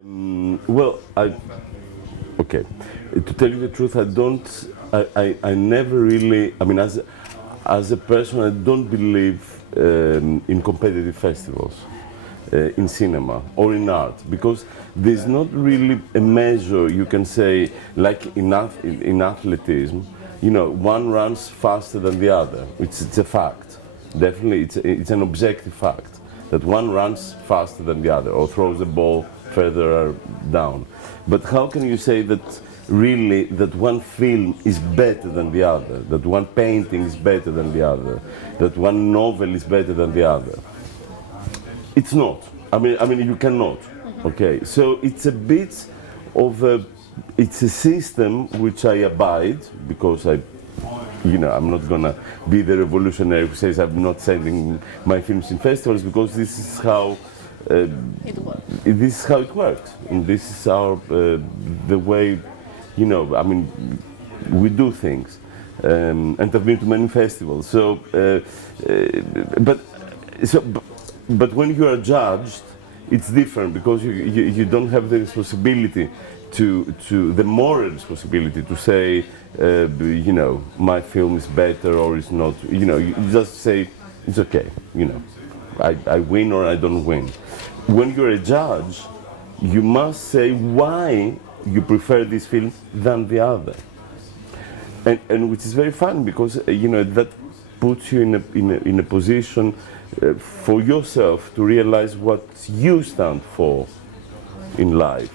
Well, okay. To tell you the truth, I never really, I mean, as a person, I don't believe in competitive festivals, in cinema or in art, because there's not really a measure you can say, like in athleticism, you know, one runs faster than the other. It's a fact. Definitely, it's an objective fact that one runs faster than the other or throws the ball further down. But how can you say that really that one film is better than the other, that one painting is better than the other, that one novel is better than the other? It's not. I mean, you cannot. Okay, so it's a bit of it's a system which I abide because I'm not gonna be the revolutionary who says I'm not sending my films in festivals, because this is how it works, and this is the way, I mean, we do things, and I've been to many festivals. But when you are judged, it's different, because you don't have the responsibility to the moral responsibility to say, my film is better or it's not. You just say it's okay. I win or I don't win. When you're a judge, you must say why you prefer this film than the other, and which is very fun, because that puts you in a position for yourself to realize what you stand for in life.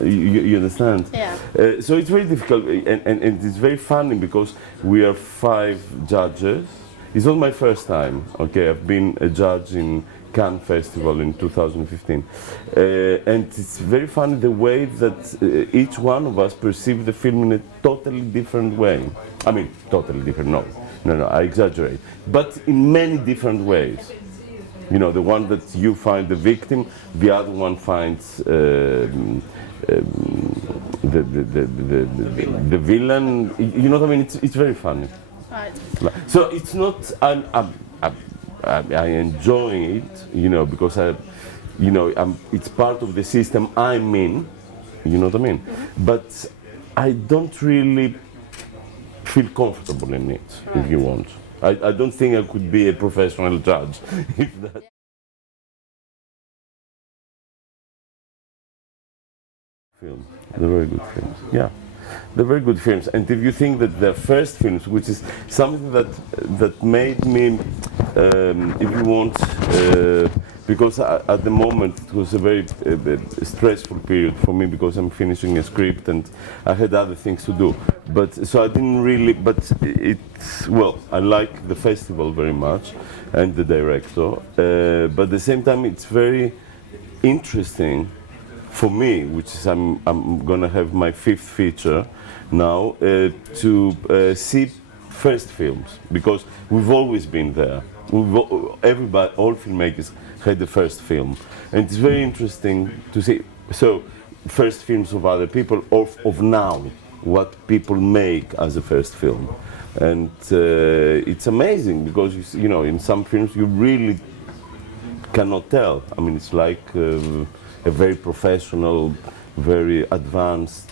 You understand? Yeah. So it's very difficult, and it's very funny, because we are 5 judges. It's not my first time. Okay, I've been a judge in Cannes Festival in 2015, and it's very funny the way that each one of us perceive the film in a totally different way. I mean, totally different. No, I exaggerate. But in many different ways. The one that you find the victim, the other one finds the villain. You know what I mean? It's very funny. Right. So it's not. I enjoy it, because it's part of the system I'm in. You know what I mean? Mm-hmm. But I don't really feel comfortable in it, if you want. I don't think I could be a professional judge. If that. Film. They're very good films. Yeah, they're very good films. And if you think that they're first films, which is something that made me, if you want, because at the moment it was a very stressful period for me, because I'm finishing a script and I had other things to do. But so I didn't really. But I like the festival very much and the director. But at the same time, it's very interesting for me, which is I'm gonna have my 5th feature now, to see first films, because we've always been there. All filmmakers had the first film, and it's very interesting to see. So, first films of other people, of now, what people make as a first film, and it's amazing, because in some films you really cannot tell. I mean, it's like a very professional, very advanced.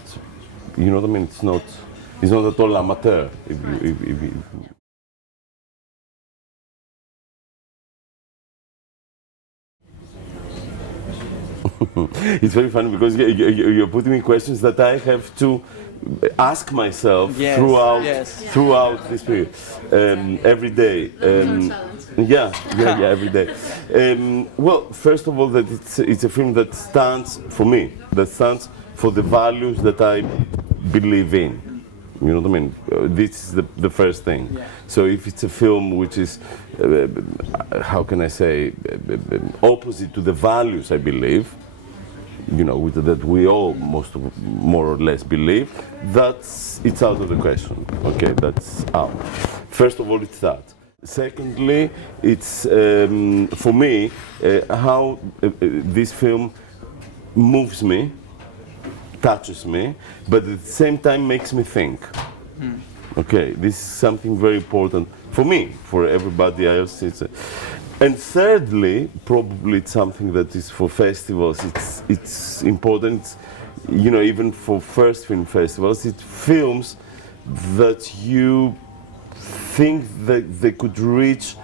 You know what I mean? It's not at all amateur. It's very funny, because you're putting me questions that I have to ask myself throughout this period, every day. Yeah, every day. Well, first of all, that it's a film that stands for me, that stands for the values that I believe in. You know what I mean? This is the first thing. Yeah. So if it's a film which is, how can I say, opposite to the values I believe, that we all more or less believe, it's out of the question. Okay, that's out. First of all, it's that. Secondly, it's for me how this film moves me, touches me, but at the same time makes me think. Okay, this is something very important for me, for everybody else. And thirdly, probably it's something that is for festivals. It's important. It's, even for first film festivals, it films that you think that they could reach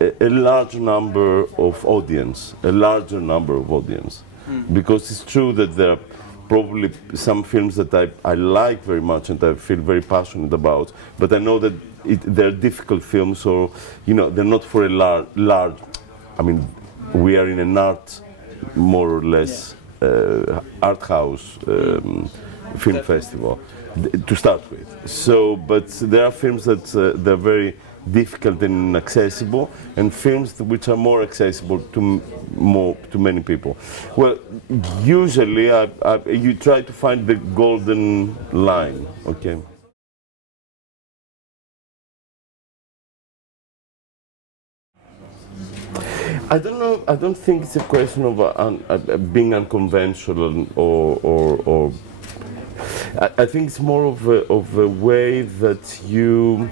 a large number of audience, a larger number of audience. Because it's true that there are probably some films that I like very much and I feel very passionate about, but I know that they're difficult films, or they're not for a large. I mean, we are in an art, more or less, art house film festival to start with. So, but there are films that they're very difficult and inaccessible, and films which are more accessible to many people. Well, usually you try to find the golden line. Okay. I don't know. I don't think it's a question of being unconventional or I think it's more of a way that you.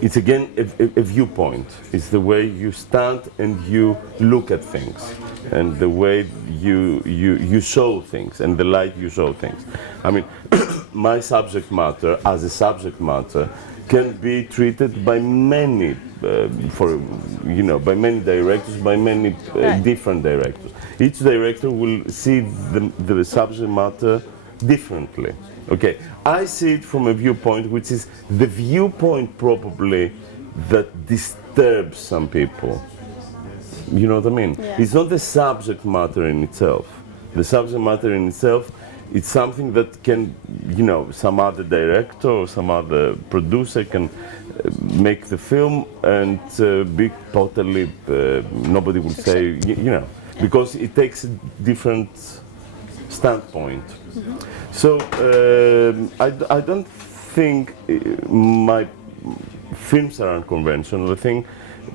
It's again a viewpoint. It's the way you stand and you look at things, and the way you show things, and the light you show things. I mean, my subject matter as a subject matter can be treated by many, by many directors, by many different directors. Each director will see the subject matter differently. Okay, I see it from a viewpoint which is the viewpoint probably that disturbs some people. You know what I mean? Yeah. It's not the subject matter in itself. The subject matter in itself, it's something that can, some other director or some other producer can make the film and be totally, nobody will say, because it takes a different standpoint. Mm-hmm. So I don't think my films are unconventional. I think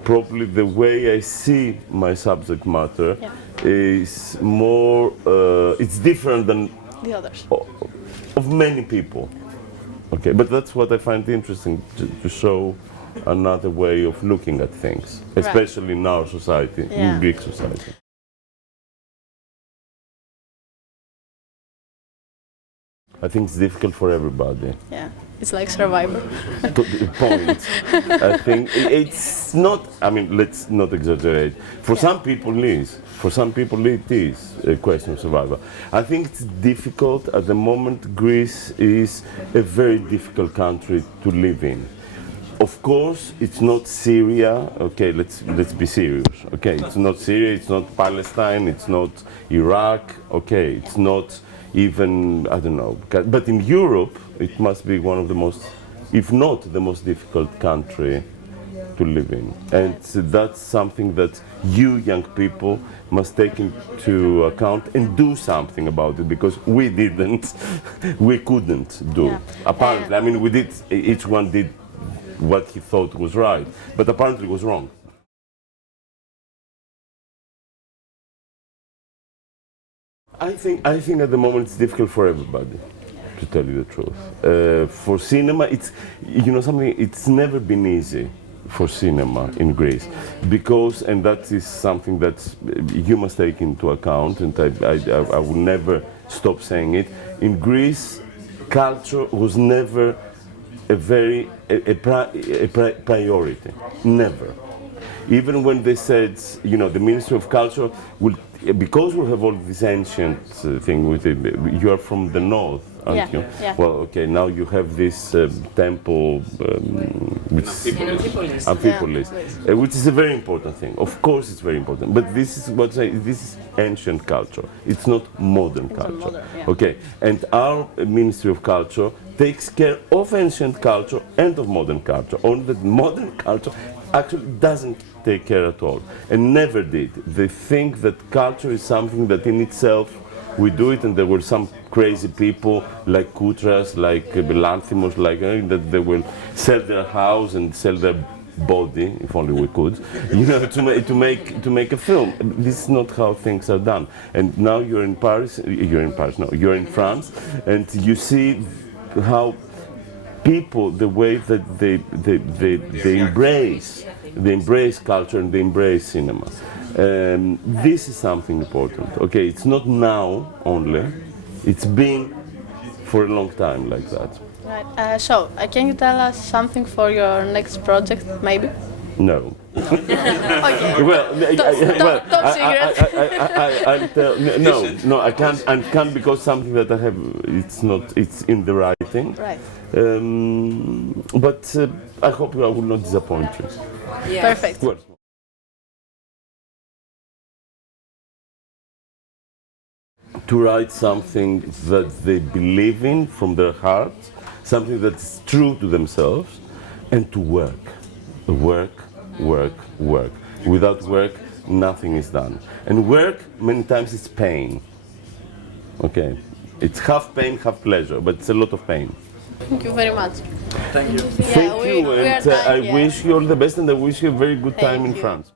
probably the way I see my subject matter is more, it's different than the others. Of many people. Okay, but that's what I find interesting, to show another way of looking at things, especially in our society, in Greek society. I think it's difficult for everybody. Yeah, it's like Survivor. Point. I think it's not, I mean, let's not exaggerate. For some people it is. For some people it is a question of survival. I think it's difficult at the moment. Greece is a very difficult country to live in. Of course, it's not Syria. Okay, let's be serious. Okay, it's not Syria, it's not Palestine, it's not Iraq. Okay, it's not even, I don't know, but in Europe it must be one of the most, if not the most difficult country to live in. And that's something that you young people must take into account and do something about it, because we couldn't do. Yeah. Apparently, I mean, we did, each one did what he thought was right, but apparently it was wrong. I think at the moment it's difficult for everybody, to tell you the truth. For cinema, it's something. It's never been easy for cinema in Greece, because, and that is something that you must take into account, and I will never stop saying it. In Greece, culture was never a priority, never. Even when they said, the Ministry of Culture will, because we have all this ancient thing with it, you are from the north, aren't you? Yeah. Well, okay, now you have this temple, which is Amphipolis, which is a very important thing. Of course, it's very important. But this is this is ancient culture. It's not modern culture. Okay, and our Ministry of Culture takes care of ancient culture and of modern culture. Only that modern culture actually doesn't take care at all, and never did. They think that culture is something that in itself we do it, and there were some crazy people like Koutras, like Lanthimos, like that they will sell their house and sell their body, if only we could, to make a film. This is not how things are done. And now you're in France, and you see how people, the way that they embrace culture and they embrace cinema. This is something important. Okay, it's not now only, it's been for a long time like that. Right. So, can you tell us something for your next project, maybe? No. Okay. Well, Top secret. I'll tell, no, I can't because something that I have, it's in the writing. Right. But I hope I will not disappoint you. Yeah. Perfect. Of course. To write something that they believe in from their heart, something that's true to themselves, and to work. Work. Without work, nothing is done. And work, many times, it's pain. Okay? It's half pain, half pleasure, but it's a lot of pain. Thank you very much. Thank you. Thank you, we are and done I here. wish you all the best, and I wish you a very good time in you. France.